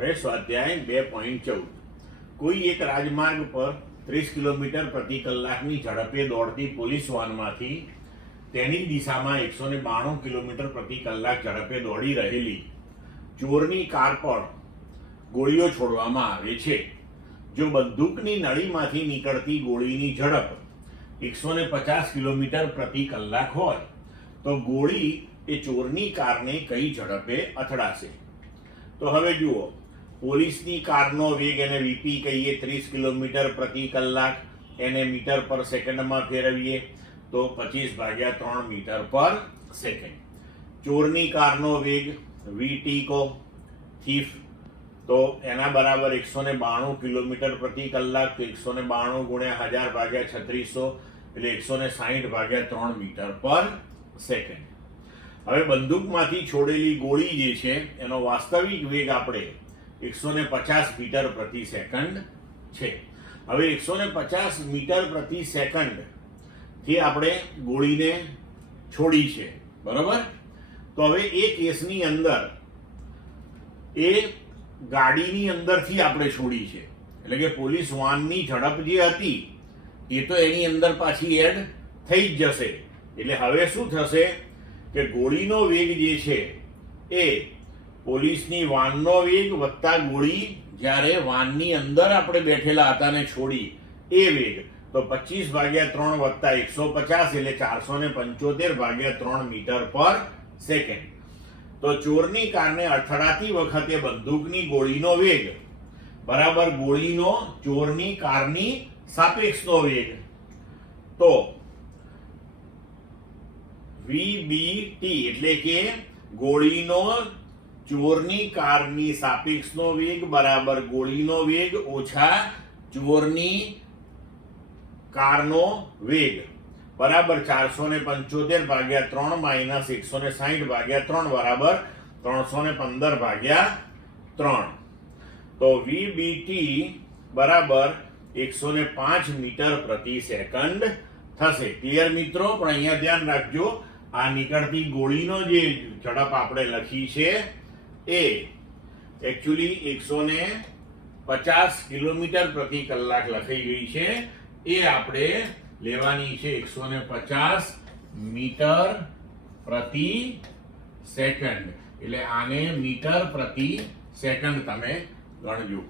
હવે સ્વાધ્યાય 2.14 કોઈ એક રાજમાર્ગ પર 30 કિલોમીટર પ્રતિ કલાકની ઝડપે દોડતી પોલીસ વાનમાંથી તેની દિશામાં 192 કિલોમીટર પ્રતિ કલાક ઝડપે દોડી રહેલી ચોરની કાર પર ગોળીઓ છોડવામાં આવે છે. જો બંદૂકની નળીમાંથી નીકળતી ગોળીની ઝડપ 150 કિલોમીટર પ્રતિ કલાક હોય તો ગોળી એ ચોરની કારને કઈ ઝડપે અથડાશે? તો હવે જુઓ, પોલીસની કારનો વેગ એને વીપી કહીએ 30 કિલોમીટર પ્રતિ કલાક, એને મીટર પર સેકન્ડમાં ફેરવીએ તો 25/3 મીટર પર સેકન્ડ. ચોરની કારનો વેગ વીટી કહો, થીફ, તો એના બરાબર 192 કિલોમીટર પ્રતિ કલાક, તો 192 ગુણ્યા 1000/3600 એટલે 160/3 મીટર પર સેકન્ડ. હવે બંદૂકમાંથી છોડેલી ગોળી જે છે એનો વાસ્તવિક વેગ આપણે 150 મીટર પ્રતિ સેકન્ડ છે. હવે 150 મીટર પ્રતિ સેકન્ડ થી આપણે ગોળીને છોડી છે, બરાબર? તો હવે એ કેસની અંદર એ ગાડીની અંદરથી આપણે છોડી છે, એટલે કે પોલીસ વાનની ઝડપ જે હતી એ તો એની અંદર પાછી એડ થઈ જ જશે. એટલે હવે શું થશે કે ગોળીનો વેગ જે છે એ પોલીસની વાનનો વેગ વત્તા ગોળી જ્યારે વાનની અંદર આપણે બેઠેલા હતા ને છોડી એ વેગ, તો 25/3 વત્તા 150 એટલે 475/3 મીટર પર સેકન્ડ. તો ચોરની કારને અથડાતી વખતે બંદૂકની ગોળીનો વેગ બરાબર ગોળીનો ચોરની કારની સાપેક્ષનો વેગ. તો VBT એટલે કે ગોળીનો ચોરની કારની સાપેક્ષનો વેગ બરાબર ગોળીનો વેગ ઓછા ચોરની કારનો વેગ બરાબર 475/3 માઇનસ 160/3 બરાબર 315/3. તો VBT બરાબર 105 મીટર પ્રતિ સેકન્ડ થશે. ક્લિયર મિત્રો? પણ અહીંયા ધ્યાન રાખજો, આ નીકળતી ગોળીનો જે ઝડપ આપણે લખી છે એ એકચ્યુઅલી 150 કિલોમીટર પ્રતિ કલાક લખાઈ ગઈ છે, એ આપણે લેવાની છે 150 મીટર પ્રતિ સેકન્ડ. એટલે આને મીટર પ્રતિ સેકન્ડ તમે ગણજો.